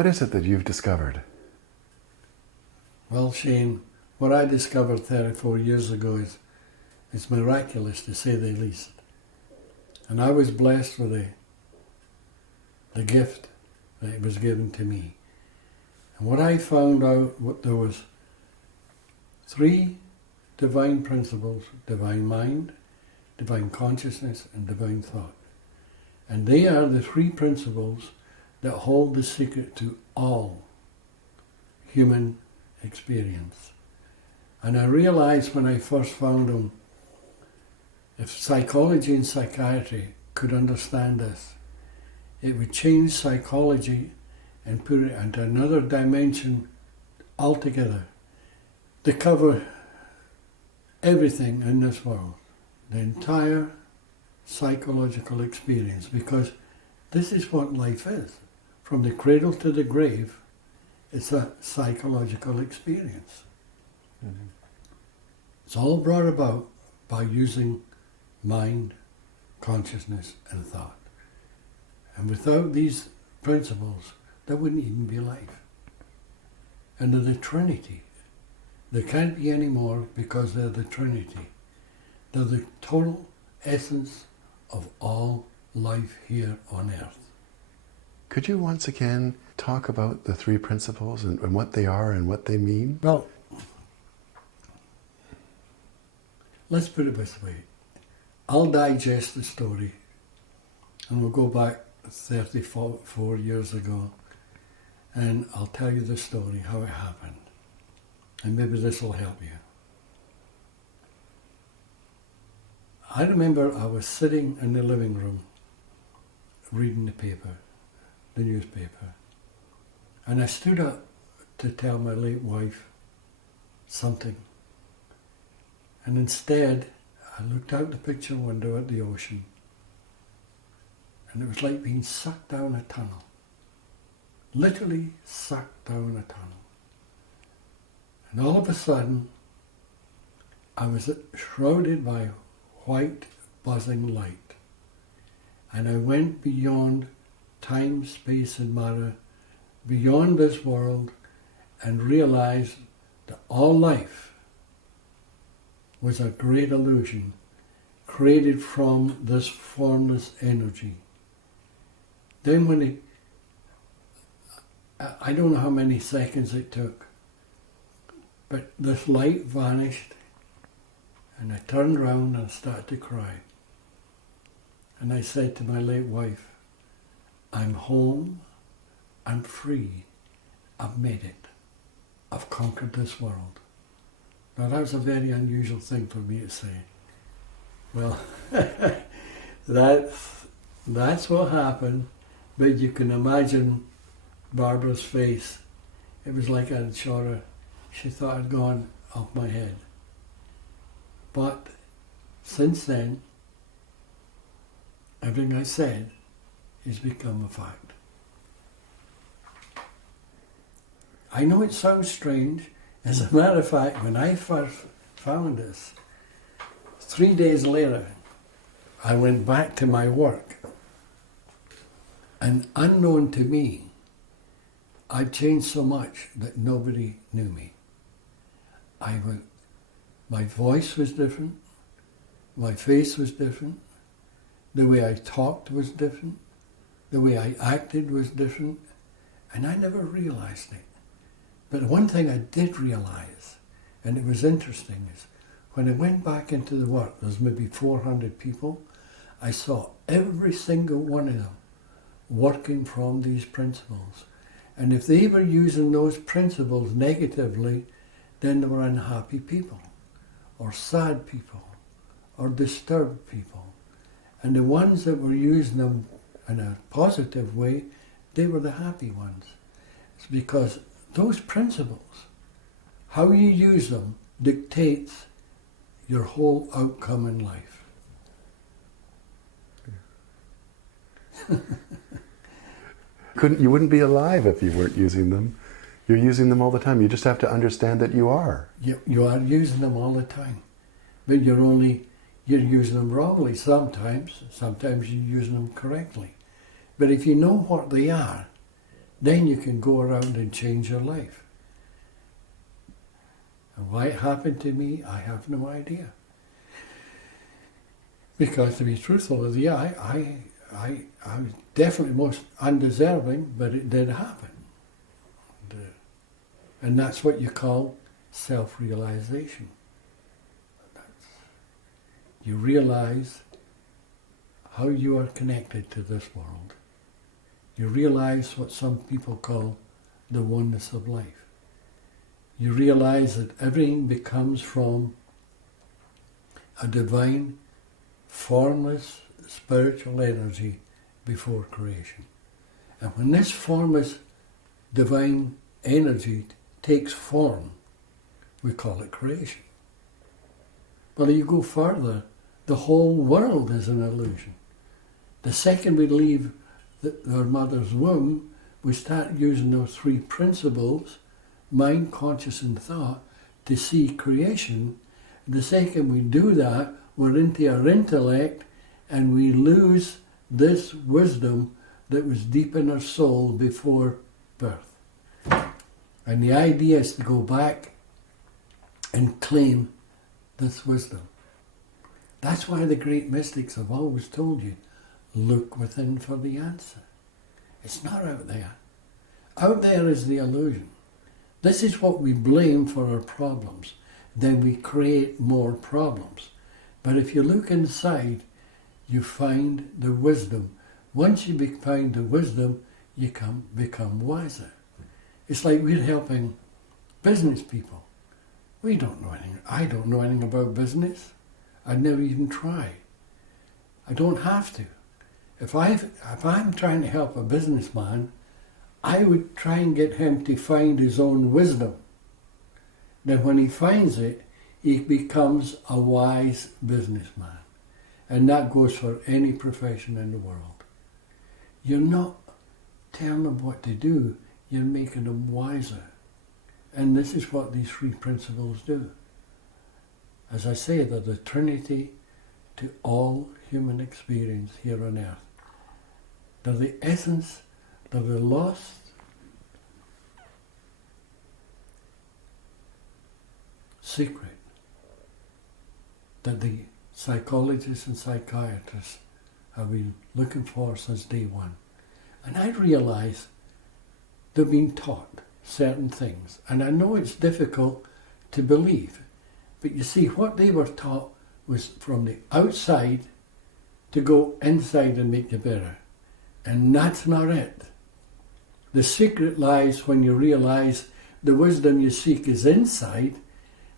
what is it that you've discovered? Well, Shane, what I discovered 34 years ago is miraculous, to say the least. And I was blessed with the gift that was given to me. And what I found out, there was 3 divine principles: divine mind, divine consciousness, and divine thought. And they are the 3 principles that hold the secret to all human experience. And I realized when I first found them, if psychology and psychiatry could understand this, it would change psychology and put it into another dimension altogether. They cover everything in this world, the entire psychological experience, because this is what life is. From the cradle to the grave, it's a psychological experience. Mm-hmm. It's all brought about by using mind, consciousness, and thought. And without these principles, there wouldn't even be life. And they're the Trinity. There can't be any more, because they're the Trinity. They're the total essence of all life here on earth. Could you once again talk about the 3 principles and what they are and what they mean? Well, let's put it this way. I'll digest the story, and we'll go back 34 years ago, and I'll tell you the story, how it happened. And maybe this will help you. I remember I was sitting in the living room reading the paper, the newspaper, and I stood up to tell my late wife something. And instead, I looked out the picture window at the ocean, and it was like being sucked down a tunnel. Literally sucked down a tunnel. And all of a sudden, I was shrouded by white, buzzing light. And I went beyond time, space, and matter, beyond this world, and realized that all life was a great illusion created from this formless energy. Then when I don't know how many seconds it took, but this light vanished, and I turned around and started to cry. And I said to my late wife, I'm home, I'm free, I've made it, I've conquered this world. Now that was a very unusual thing for me to say. Well, that's what happened, but you can imagine Barbara's face. It was like I'd shot her. She thought I'd gone off my head. But since then, everything I said has become a fact. I know it sounds strange. As a matter of fact, when I first found this, 3 days later, I went back to my work. And unknown to me, I'd changed so much that nobody knew me. My voice was different, my face was different, the way I talked was different, the way I acted was different, and I never realized it. But one thing I did realize, and it was interesting, is when I went back into the work, there's maybe 400 people, I saw every single one of them working from these principles. And if they were using those principles negatively, then they were unhappy people, or sad people, or disturbed people. And the ones that were using them in a positive way, they were the happy ones. It's because those principles, how you use them, dictates your whole outcome in life. You wouldn't be alive if you weren't using them. You're using them all the time. You just have to understand that you are. You are using them all the time. But you're using them wrongly sometimes. Sometimes you're using them correctly. But if you know what they are, then you can go around and change your life. And why it happened to me, I have no idea. Because to be truthful with you, I was definitely most undeserving, but it did happen. And that's what you call self-realization. You realize how you are connected to this world. You realize what some people call the oneness of life. You realize that everything becomes from a divine, formless, spiritual energy before creation. And when this formless, divine energy takes form, we call it creation. Well, you go further, the whole world is an illusion. The second we leave our mother's womb, we start using those three principles, mind, conscious and thought, to see creation. The second we do that, we're into our intellect and we lose this wisdom that was deep in our soul before birth. And the idea is to go back and claim this wisdom. That's why the great mystics have always told you, look within for the answer. It's not out there. Out there is the illusion. This is what we blame for our problems. Then we create more problems. But if you look inside, you find the wisdom. Once you find the wisdom, you become wiser. It's like we're helping business people. We don't know anything. I don't know anything about business. I'd never even try. I don't have to. If I'm trying to help a businessman, I would try and get him to find his own wisdom. Then when he finds it, he becomes a wise businessman. And that goes for any profession in the world. You're not telling them what to do, you're making them wiser. And this is what these three principles do. As I say, they're the trinity to all human experience here on earth. They're the essence, they're the lost secret that the psychologists and psychiatrists have been looking for since day one. And I realize they've been taught certain things. And I know it's difficult to believe. But you see, what they were taught was from the outside to go inside and make you better. And that's not it. The secret lies when you realize the wisdom you seek is inside,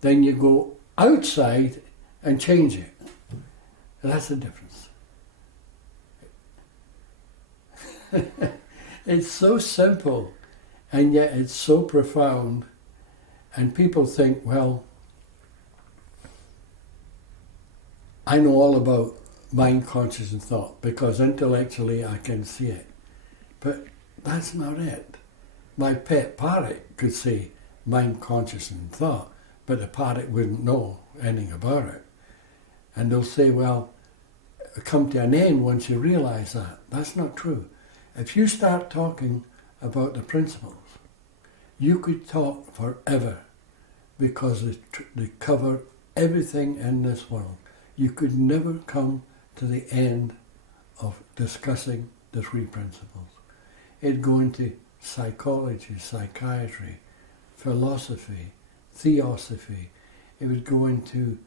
then you go outside and change it. And that's the difference. It's so simple, and yet it's so profound. And people think, well, I know all about mind, conscious and thought because intellectually I can see it. But that's not it. My pet parrot could say mind, conscious and thought, but the parrot wouldn't know anything about it. And they'll say, well, come to an end once you realize that. That's not true. If you start talking about the principles, you could talk forever because they cover everything in this world. You could never come to the end of discussing the three principles. It'd go into psychology, psychiatry, philosophy, theosophy. It would go into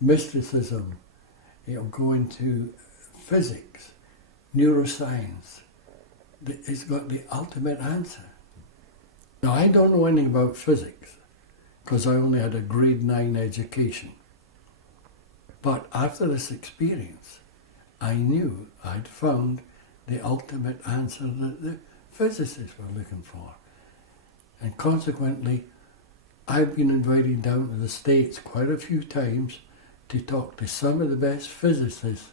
mysticism. It would go into physics, neuroscience. It's got the ultimate answer. Now, I don't know anything about physics because I only had a grade 9 education. But after this experience, I knew I'd found the ultimate answer that the physicists were looking for. And consequently, I've been invited down to the States quite a few times to talk to some of the best physicists,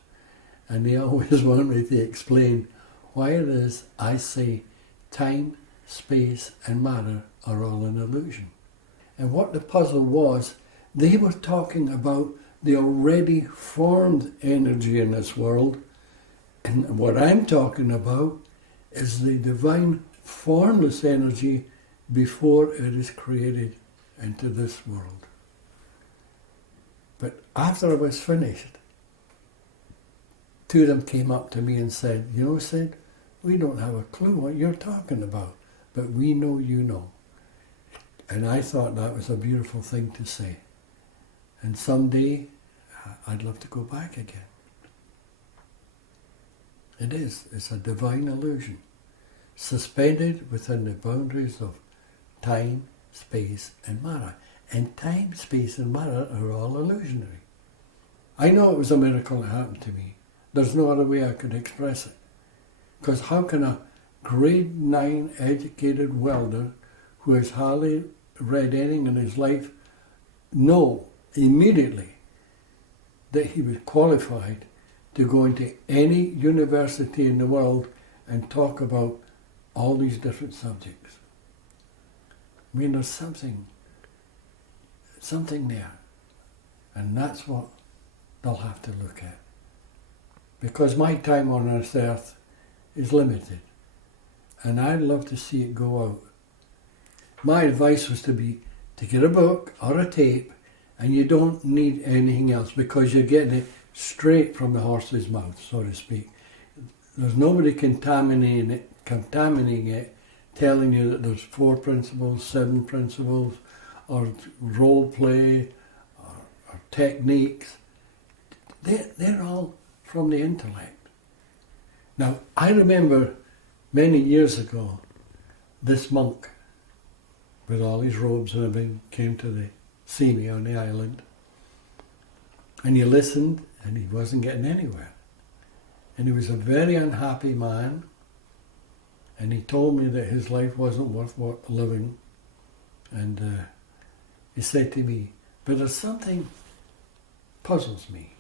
and they always want me to explain why it is I say time, space and matter are all an illusion. And what the puzzle was, they were talking about the already formed energy in this world, and what I'm talking about is the divine formless energy before it is created into this world. But after I was finished, two of them came up to me and said, you know, Sid, we don't have a clue what you're talking about, but we know you know. And I thought that was a beautiful thing to say. And someday, I'd love to go back again. It is. It's a divine illusion, suspended within the boundaries of time, space, and matter. And time, space, and matter are all illusionary. I know it was a miracle that happened to me. There's no other way I could express it. Because how can a grade 9 educated welder who has hardly read anything in his life know immediately that he was qualified to go into any university in the world and talk about all these different subjects? I mean, there's something there. And that's what they'll have to look at. Because my time on this earth is limited. And I'd love to see it go out. My advice was to get a book or a tape, and you don't need anything else because you're getting it straight from the horse's mouth, so to speak. There's nobody contaminating it, telling you that there's 4 principles, 7 principles, or role play, or techniques. They're all from the intellect. Now, I remember many years ago, this monk, with all his robes and everything, came to see me on the island. And he listened, and he wasn't getting anywhere. And he was a very unhappy man, and he told me that his life wasn't worth living. And he said to me, but there's something puzzles me.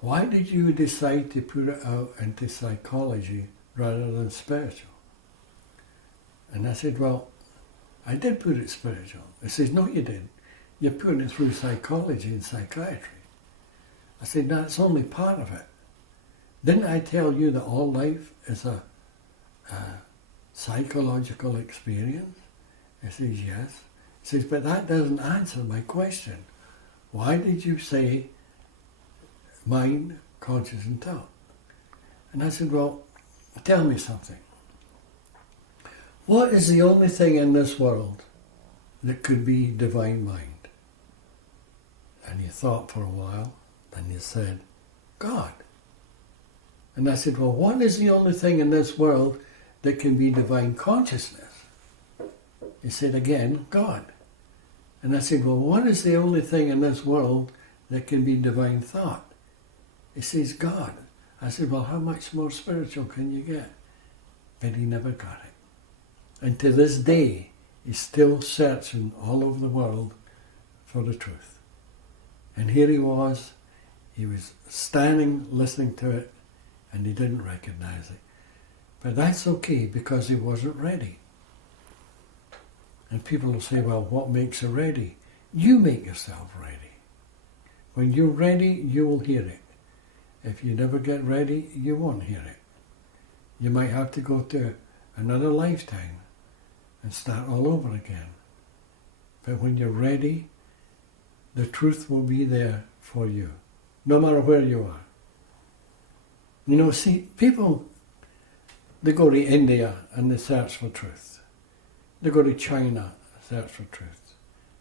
Why did you decide to put it out into psychology rather than spiritual? And I said, well, I did put it spiritual. He says, no, you didn't. You're putting it through psychology and psychiatry. I said, that's only part of it. Didn't I tell you that all life is a psychological experience? He says, yes. He says, but that doesn't answer my question. Why did you say mind, conscious, and thought? And I said, well, tell me something. What is the only thing in this world that could be divine mind? And you thought for a while, then you said, God. And I said, well, what is the only thing in this world that can be divine consciousness? He said again, God. And I said, well, what is the only thing in this world that can be divine thought? He says, God. I said, well, how much more spiritual can you get? But he never got it. And to this day, he's still searching all over the world for the truth. And here he was standing listening to it, and he didn't recognize it. But that's okay, because he wasn't ready. And people will say, well, what makes you ready? You make yourself ready. When you're ready, you will hear it. If you never get ready, you won't hear it. You might have to go to another lifetime and start all over again. But when you're ready, the truth will be there for you, no matter where you are. You know, see, people, they go to India and they search for truth. They go to China and search for truth.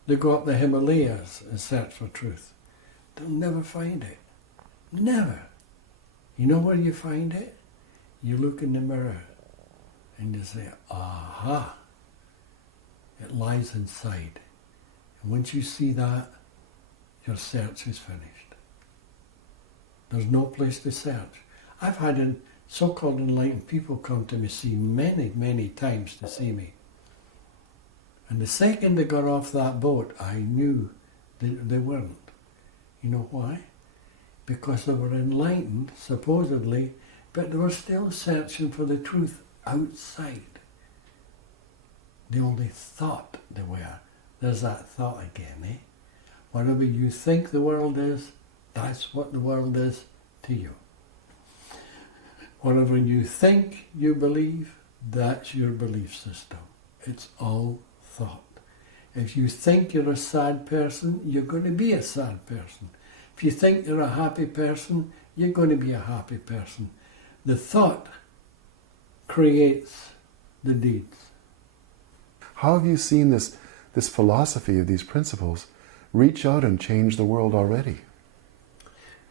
They go up the Himalayas and search for truth. They'll never find it. Never. You know where you find it? You look in the mirror and you say, aha, it lies inside. And once you see that, your search is finished. There's no place to search. I've had so-called enlightened people come to me, see many, many times to see me. And the second they got off that boat, I knew they weren't. You know why? Because they were enlightened, supposedly, but they were still searching for the truth outside. They only thought they were. There's that thought again, eh? Whatever you think the world is, that's what the world is to you. Whatever you think you believe, That's your belief system. It's all thought. If you think you're a sad person, you're going to be a sad person. If you think you're a happy person, you're going to be a happy person. The thought creates the deeds. How have you seen this philosophy of these principles reach out and change the world already?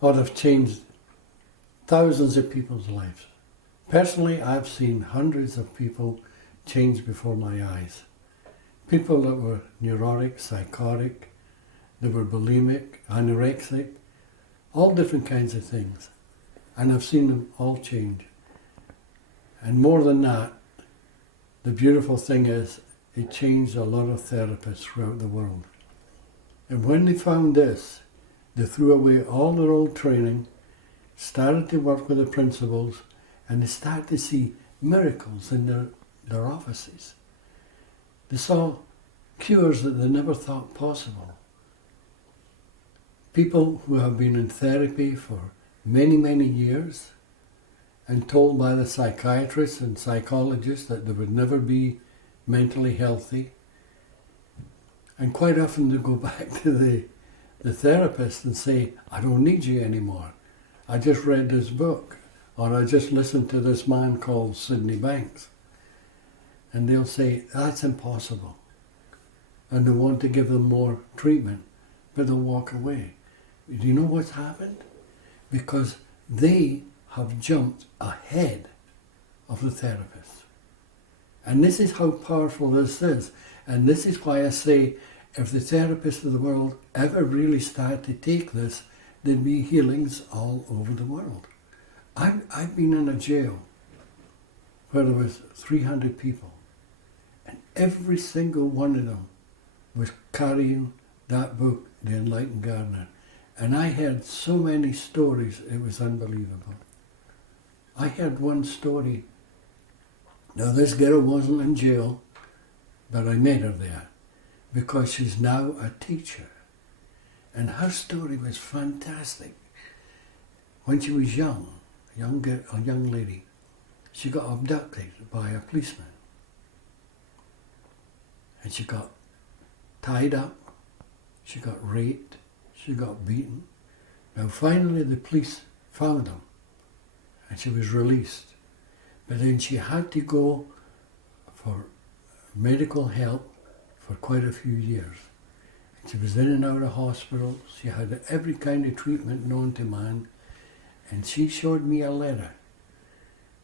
Or have changed thousands of people's lives. Personally, I've seen hundreds of people change before my eyes. People that were neurotic, psychotic, that were bulimic, anorexic, all different kinds of things. And I've seen them all change. And more than that, the beautiful thing is, it changed a lot of therapists throughout the world. And when they found this, they threw away all their old training, started to work with the principles, and they started to see miracles in their offices. They saw cures that they never thought possible. People who have been in therapy for many, many years and told by the psychiatrists and psychologists that they would never be mentally healthy. And quite often they go back to the therapist and say, I don't need you anymore. I just read this book, or I just listened to this man called Sydney Banks. And they'll say, that's impossible. And they want to give them more treatment, but they'll walk away. Do you know what's happened? Because they have jumped ahead of the therapist. And this is how powerful this is. And this is why I say, if the therapists of the world ever really start to take this, there'd be healings all over the world. I've been in a jail where there was 300 people, and every single one of them was carrying that book, The Enlightened Gardener. And I heard so many stories, it was unbelievable. I heard one story. Now, this girl wasn't in jail, but I met her there because she's now a teacher. And her story was fantastic. When she was young, a young lady, she got abducted by a policeman. And she got tied up, she got raped, she got beaten. Now finally the police found them and she was released. But then she had to go for medical help for quite a few years. She was in and out of hospitals. She had every kind of treatment known to man. And she showed me a letter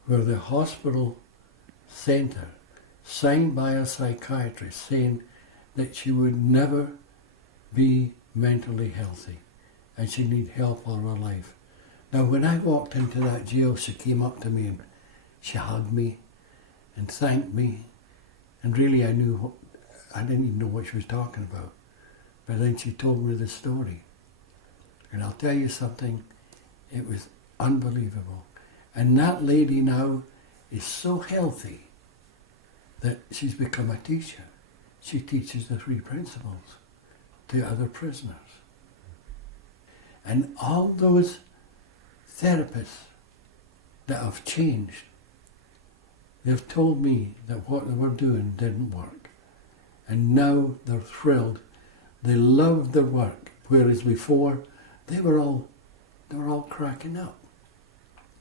where the hospital sent her, signed by a psychiatrist, saying that she would never be mentally healthy and she'd need help all her life. Now, when I walked into that jail, she came up to me and she hugged me and thanked me. And really, I didn't even know what she was talking about. But then she told me the story. And I'll tell you something, it was unbelievable. And that lady now is so healthy that she's become a teacher. She teaches the 3 principles to other prisoners. And all those therapists that have changed, they've told me that what they were doing didn't work. And now they're thrilled. They love their work, whereas before they were all cracking up.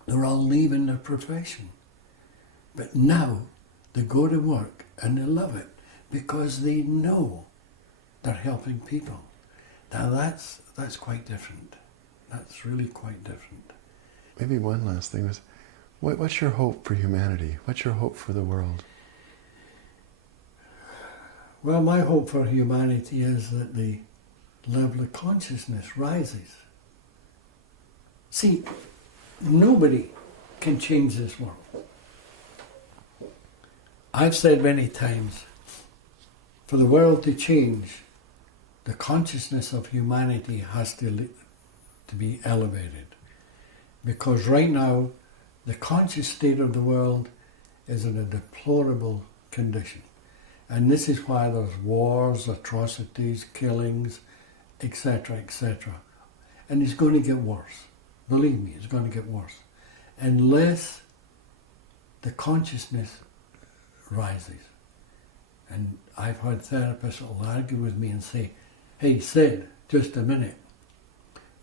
They were all leaving their profession. But now they go to work and they love it because they know they're helping people. Now that's quite different. That's really quite different. Maybe one last thing was, what's your hope for humanity? What's your hope for the world? Well, my hope for humanity is that the level of consciousness rises. See, nobody can change this world. I've said many times, for the world to change, the consciousness of humanity has to be elevated. Because right now, the conscious state of the world is in a deplorable condition. And this is why there's wars, atrocities, killings, etc., etc. And it's going to get worse. Believe me, it's going to get worse. Unless the consciousness rises. And I've had therapists that will argue with me and say, hey, Sid, just a minute.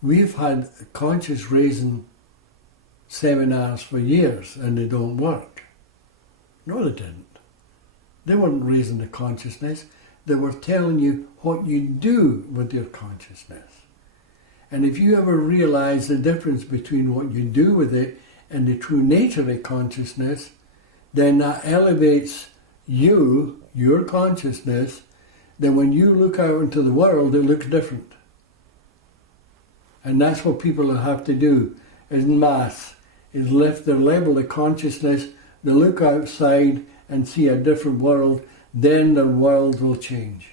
We've had conscious raising seminars for years and they don't work. No, they didn't. They weren't raising the consciousness. They were telling you what you do with your consciousness. And if you ever realize the difference between what you do with it and the true nature of consciousness, then that elevates you, your consciousness. Then when you look out into the world, it looks different. And that's what people have to do in mass, is lift their level of consciousness, they look outside and see a different world, then their world will change.